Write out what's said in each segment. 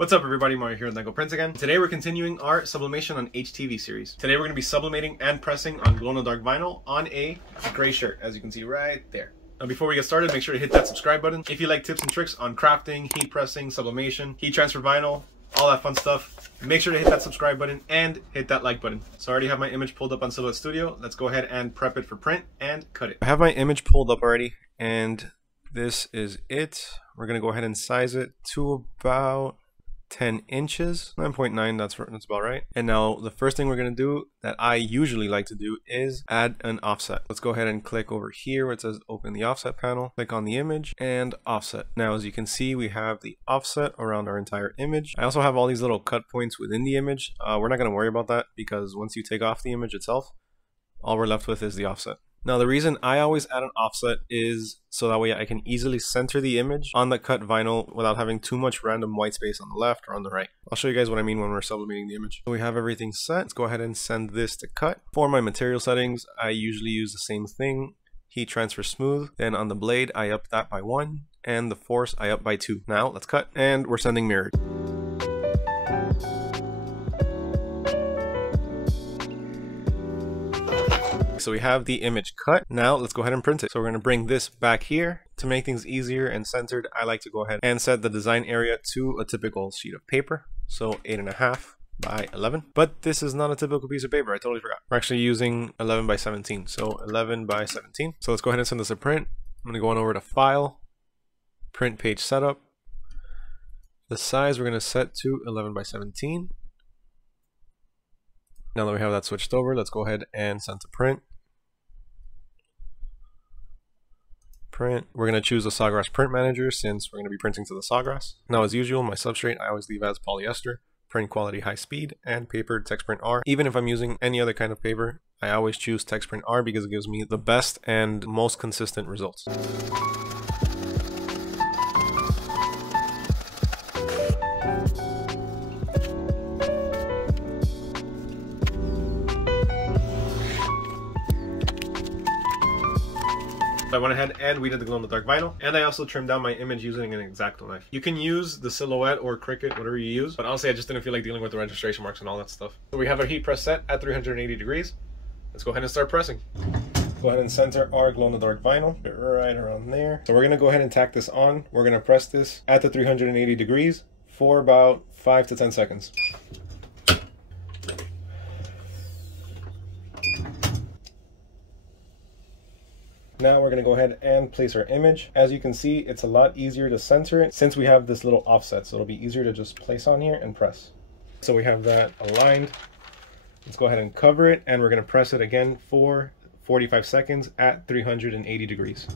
What's up everybody, Mario here with Lego Prints again. Today we're continuing our sublimation on HTV series. Today we're going to be sublimating and pressing on glow-in-the-dark vinyl on a gray shirt, as you can see right there. Now before we get started, make sure to hit that subscribe button. If you like tips and tricks on crafting, heat pressing, sublimation, heat transfer vinyl, all that fun stuff, make sure to hit that subscribe button and hit that like button. So I already have my image pulled up on Silhouette Studio. Let's go ahead and prep it for print and cut it. I have my image pulled up already and this is it. We're going to go ahead and size it to about 10 inches, 9.9, that's about right. And now the first thing we're going to do that I usually like to do is add an offset. Let's go ahead and click over here where it says open the offset panel, click on the image and offset. Now as you can see, we have the offset around our entire image. I also have all these little cut points within the image. We're not going to worry about that because once you take off the image itself, all we're left with is the offset. Now the reason I always add an offset is so that way I can easily center the image on the cut vinyl without having too much random white space on the left or on the right. I'll show you guys what I mean when we're sublimating the image. So we have everything set. Let's go ahead and send this to cut. For my material settings, I usually use the same thing. Heat transfer smooth. Then on the blade, I up that by 1 and the force I up by 2. Now let's cut and we're sending mirrored. So we have the image cut. Now let's go ahead and print it. So we're going to bring this back here. To make things easier and centered, I like to go ahead and set the design area to a typical sheet of paper. So 8.5 by 11. But this is not a typical piece of paper. I totally forgot. We're actually using 11 by 17. So 11 by 17. So let's go ahead and send this to print. I'm going to go on over to File, Print Page Setup. The size we're going to set to 11 by 17. Now that we have that switched over, let's go ahead and send to print. We're going to choose the Sawgrass print manager since we're going to be printing to the Sawgrass. Now as usual, my substrate I always leave as polyester, print quality high speed, and paper text print R. Even if I'm using any other kind of paper, I always choose text print R because it gives me the best and most consistent results. I went ahead and we did the glow-in-the-dark vinyl, and I also trimmed down my image using an X-Acto knife. You can use the Silhouette or Cricut, whatever you use, but honestly I just didn't feel like dealing with the registration marks and all that stuff. So we have our heat press set at 380 degrees. Let's go ahead and start pressing. Go ahead and center our glow-in-the-dark vinyl right around there. So we're going to go ahead and tack this on. We're going to press this at the 380 degrees for about 5 to 10 seconds. Now we're going to go ahead and place our image. As you can see, it's a lot easier to center it since we have this little offset. So it'll be easier to just place on here and press. So we have that aligned. Let's go ahead and cover it, and we're going to press it again for 45 seconds at 380 degrees.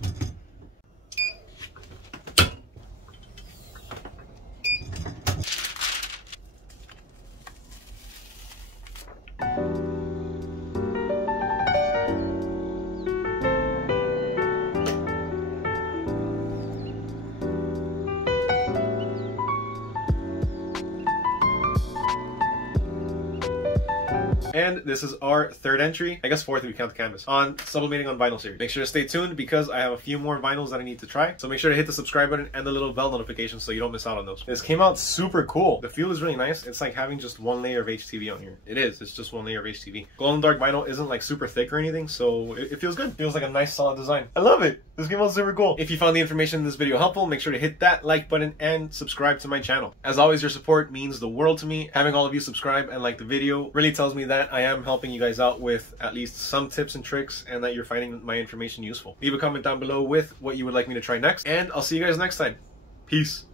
And this is our third entry, I guess fourth if we count the canvas, on sublimating on vinyl series. Make sure to stay tuned because I have a few more vinyls that I need to try. So make sure to hit the subscribe button and the little bell notification so you don't miss out on those. This came out super cool. The feel is really nice. It's like having just one layer of HTV on here. It is. It's just one layer of HTV. Glow-in-the-dark vinyl isn't like super thick or anything, so it feels good. It feels like a nice solid design. I love it. This came out super cool. If you found the information in this video helpful, make sure to hit that like button and subscribe to my channel. As always, your support means the world to me. Having all of you subscribe and like the video really tells me that I am helping you guys out with at least some tips and tricks and that you're finding my information useful. Leave a comment down below with what you would like me to try next, and I'll see you guys next time. Peace.